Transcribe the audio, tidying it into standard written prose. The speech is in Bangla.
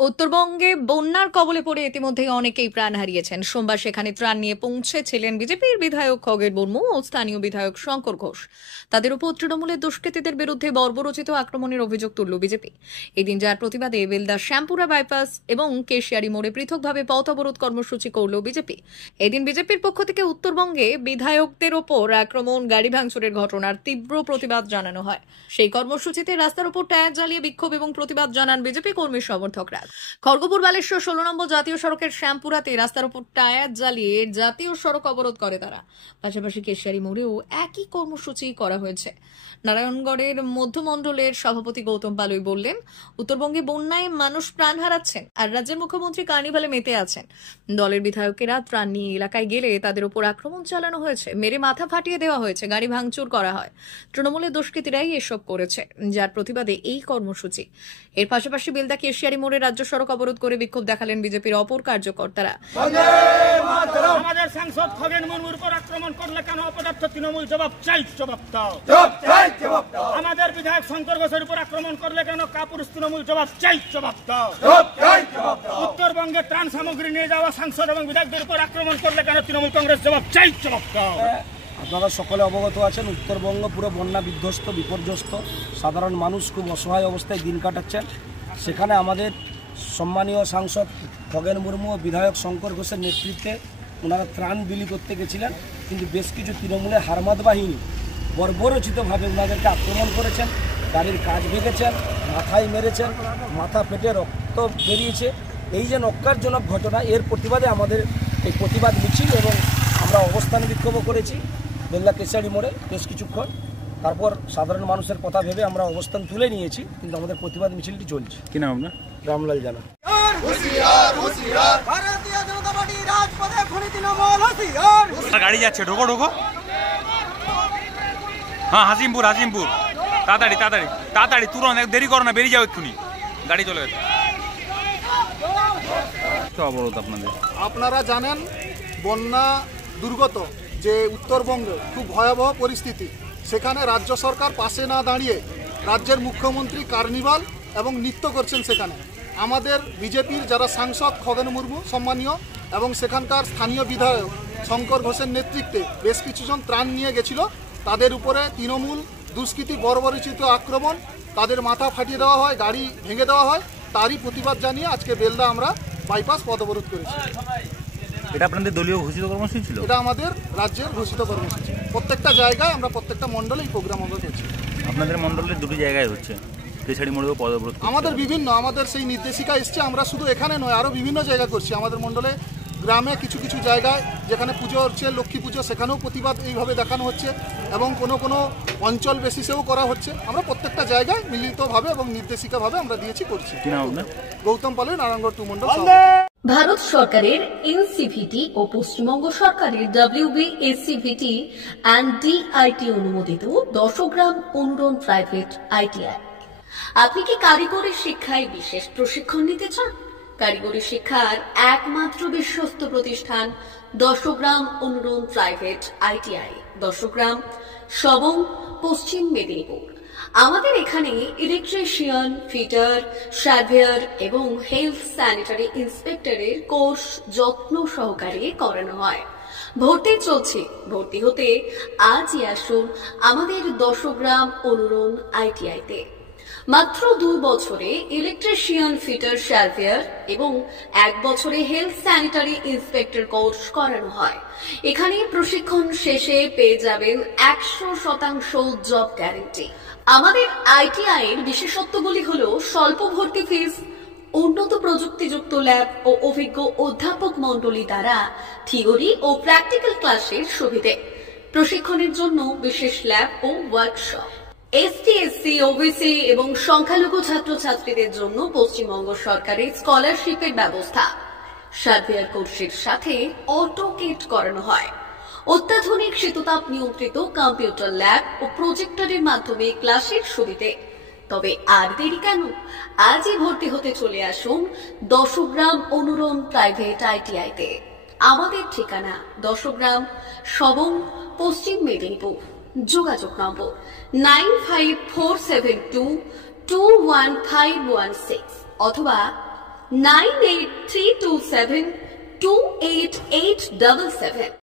উত্তরবঙ্গে বন্যার কবলে পড়ে ইতিমধ্যেই অনেকেই প্রাণ হারিয়েছেন। সোমবার সেখানে ত্রাণ নিয়ে পৌঁছেছিলেন বিজেপির বিধায়ক খগেন মুর্মু ও স্থানীয় বিধায়ক শঙ্কর ঘোষ। তাদের উপর তৃণমূলের দুষ্কৃতীদের বিরুদ্ধে বর্বরোচিত আক্রমণের অভিযোগ তুলল বিজেপি। এদিন যার প্রতিবাদে বেলদা শ্যামপুরা বাইপাস এবং কেশিয়ারি মোড়ে পৃথকভাবে পথ অবরোধ কর্মসূচি করল বিজেপি। এদিন বিজেপির পক্ষ থেকে উত্তরবঙ্গে বিধায়কদের ওপর আক্রমণ, গাড়ি ভাঙচুরের ঘটনার তীব্র প্রতিবাদ জানানো হয়। সেই কর্মসূচিতে রাস্তার উপর টায়ার জ্বালিয়ে বিক্ষোভ এবং প্রতিবাদ জানান বিজেপি কর্মী সমর্থকরা। খড়গপুর বালেশ্বর 16 নম্বর জাতীয় সড়কের শ্যামপুরাতে রাস্তার উপর টায়ার জ্বালিয়ে জাতীয় সড়ক অবরোধ করে তারা। পাশাপাশি কেশিয়ারি মোড়েও একই কর্মসূচি করা হয়েছে। নারায়ণগড়ের মধ্যমণ্ডলের সভাপতি গৌতম পালুই বললেন, উত্তরবঙ্গে বন্যায় মানুষ প্রাণ হারাচ্ছেন আর রাজ্যের মুখ্যমন্ত্রী কার্নিভালে মেতে আছেন। দলের বিধায়কেরা ত্রাণ নিয়ে এলাকায় গেলে তাদের উপর আক্রমণ চালানো হয়েছে, মেরে মাথা ফাটিয়ে দেওয়া হয়েছে, গাড়ি ভাঙচুর করা হয়। তৃণমূলের দুষ্কৃতীরাই এসব করেছে, যার প্রতিবাদে এই কর্মসূচি। এর পাশাপাশি বেলদা কেশিয়ারি মোড়ে রাজ্য সড়ক অবরোধ করে বিক্ষোভ দেখালেন বিজেপির অপর কার্যকর্তারা। আমাদের সাংসদ খগেন মুর্মুর উপর আক্রমণ করলে কেন অপদার্থ তৃণমূল জবাব চাই, জবাব দাও। আমাদের বিধায়ক শঙ্কর ঘোষের উপর আক্রমণ করলে কেন কাপুরুষ তৃণমূল জবাব চাই, জবাব দাও। উত্তরবঙ্গে ত্রাণ সামগ্রী নিয়ে যাওয়া সাংসদ এবং বিধায়কদের উপর আক্রমণ করলে কেন তৃণমূল কংগ্রেস জবাব চাই, জবাব দাও। আপনারা সকলে অবগত আছেন, উত্তরবঙ্গ পুরো বন্যা বিধ্বস্ত, বিপর্যস্ত, সাধারণ মানুষ খুব অসহায় অবস্থায় দিন কাটাচ্ছেন। সেখানে আমাদের সম্মানীয় সাংসদ খগেন মুর্মু ও বিধায়ক শঙ্কর ঘোষের নেতৃত্বে ওনারা ত্রাণ বিলি করতে গেছিলেন, কিন্তু বেশ কিছু তৃণমূলের হারমাদ বাহিনী বর্বরোচিতভাবে ওনাদেরকে আক্রমণ করেছেন, গাড়ির কাজ ভেঙেছেন, মাথায় মেরেছেন, মাথা ফেটে রক্ত বেরিয়েছে। এই যে নক্কারজনক ঘটনা, এর প্রতিবাদে আমাদের এই প্রতিবাদ মিছিল এবং আমরা অবস্থান বিক্ষোভ করেছি বেলদা কেশিয়ারি মোড়ে বেশ কিছুক্ষণ। তারপর সাধারণ মানুষের কথা ভেবে আমরা অবস্থান তুলে নিয়েছি, কিন্তু আমাদের প্রতিবাদ মিছিলটি চলছে। কি নাম আপনার? রামলাল জানা। গাড়ি যাচ্ছে, ঢোকো ঢোকো। হ্যাঁ, হাসিমপুর, হাসিমপুর। তাড়াতাড়ি তাড়াতাড়ি তাড়াতাড়ি, তুরন্ত, দেরি করো না, বেরিয়ে যাও এক্ষুনি, গাড়ি চলে গেছে। অবরোধ আপনাদের? আপনারা জানেন বন্যা দুর্গত যে উত্তরবঙ্গে খুব ভয়াবহ পরিস্থিতি, সেখানে রাজ্য সরকার পাশে না দাঁড়িয়ে রাজ্যের মুখ্যমন্ত্রী কার্নিভাল এবং নৃত্য করছেন। সেখানে আমাদের বিজেপির যারা সাংসদ খগেন মুর্মু সম্মানীয় এবং সেখানকার স্থানীয় বিধায়ক শঙ্কর ঘোষের নেতৃত্বে বেশ কিছুজন ত্রাণ নিয়ে গেছিল, তাদের উপরে তৃণমূল দুষ্কৃতী বর্বরোচিত আক্রমণ, তাদের মাথা ফাটিয়ে দেওয়া হয়, গাড়ি ভেঙে দেওয়া হয়। তারই প্রতিবাদ জানিয়ে আজকে বেলদা আমরা বাইপাস পথ অবরোধ করেছি। এটা আপনাদের দলীয় ঘোষিত কর্মসূচি ছিল? এটা আমাদের রাজ্যের ঘোষিত কর্মসূচি। প্রত্যেকটা জায়গায় আমরা প্রত্যেকটা মণ্ডলে এই প্রোগ্রাম আমরা করছি। আপনাদের মণ্ডলের দুটি জায়গায় হচ্ছে, কেশিয়ারি মোড়েও পথ অবরোধ? আমাদের বিভিন্ন, আমাদের সেই নির্দেশিকা এসছে, আমরা শুধু এখানে নয় আরও বিভিন্ন জায়গায় করছি। আমাদের মণ্ডলে গ্রামে কিছু কিছু জায়গায় যেখানে পুজো হচ্ছে, লক্ষ্মী পুজো, সেখানেও প্রতিবাদ এইভাবে দেখানো হচ্ছে এবং কোনো কোনো অঞ্চল বেসিসেও করা হচ্ছে। আমরা প্রত্যেকটা জায়গায় মিলিতভাবে এবং নির্দেশিকাভাবে আমরা দিয়েছি, করছি। গৌতম পালুই, নারায়ণগড় 2 মণ্ডল। ভারত সরকারের এনসিভিটি ও পশ্চিমবঙ্গ সরকারের WBSCVT অ্যান্ড DIT অনুমোদিত 10 গ্রাম অনুরণ প্রাইভেট ITI। আপনি কি কারিগরি শিক্ষায় বিশেষ প্রশিক্ষণ নিতে চান? কারিগরি শিক্ষার একমাত্র বিশ্বস্ত প্রতিষ্ঠান 10 গ্রাম অনুরণ প্রাইভেট ITI, 10 গ্রাম, সবং, পশ্চিম মেদিনীপুর। আমাদের এখানে ইলেকট্রিশিয়ান, ফিটার, সার্ভেয়ার এবং হেলথ স্যানিটারি ইন্সপেক্টরের কোর্স যত্ন সহকারে করানো হয়। ভর্তি চলছে। ভর্তি হতে আজই আসুন আমাদের 10 গ্রাম অনুরণ ITI-তে। মাত্র 2 বছরে ইলেকট্রিশিয়ান, ফিটার, সার্ভেয়ার এবং 1 বছরে হেলথ স্যানিটারি ইন্সপেক্টর কোর্স করানো হয়। এখানে প্রশিক্ষণ শেষে পেয়ে যাবেন 100% জব গ্যারান্টি। আমাদের ITI এর বিশেষত্বগুলি হলো স্বল্প ভর্তি ফিস, উন্নত প্রযুক্তিযুক্ত ল্যাব ও অভিজ্ঞ অধ্যাপক মণ্ডলী দ্বারা থিওরি ও প্র্যাকটিক্যাল ক্লাসের সুবিধে, প্রশিক্ষণের জন্য বিশেষ ল্যাব ও ওয়ার্কশপ, ST, SC, OBC এবং সংখ্যালঘু ছাত্রছাত্রীদের জন্য পশ্চিমবঙ্গ সরকারের স্কলারশিপের ব্যবস্থা। সার্ভেয়ার কোর্সের সাথে অটোকেট করানো হয়। অত্যাধুনিক শীততাপ নিয়ন্ত্রিত কম্পিউটার ল্যাব ও প্রজেক্টরের মাধ্যমে ক্লাসের সুবিধে। তবে আর দেরি কেন? আজই ভর্তি হতে চলে আসুন 10 গ্রাম অনুরণ প্রাইভেট ITI-তে। আমাদের ঠিকানা 10 গ্রাম, সবং, পশ্চিম মেদিনীপুর। যোগাযোগ নম্বর 9547221516 অথবা 9832728877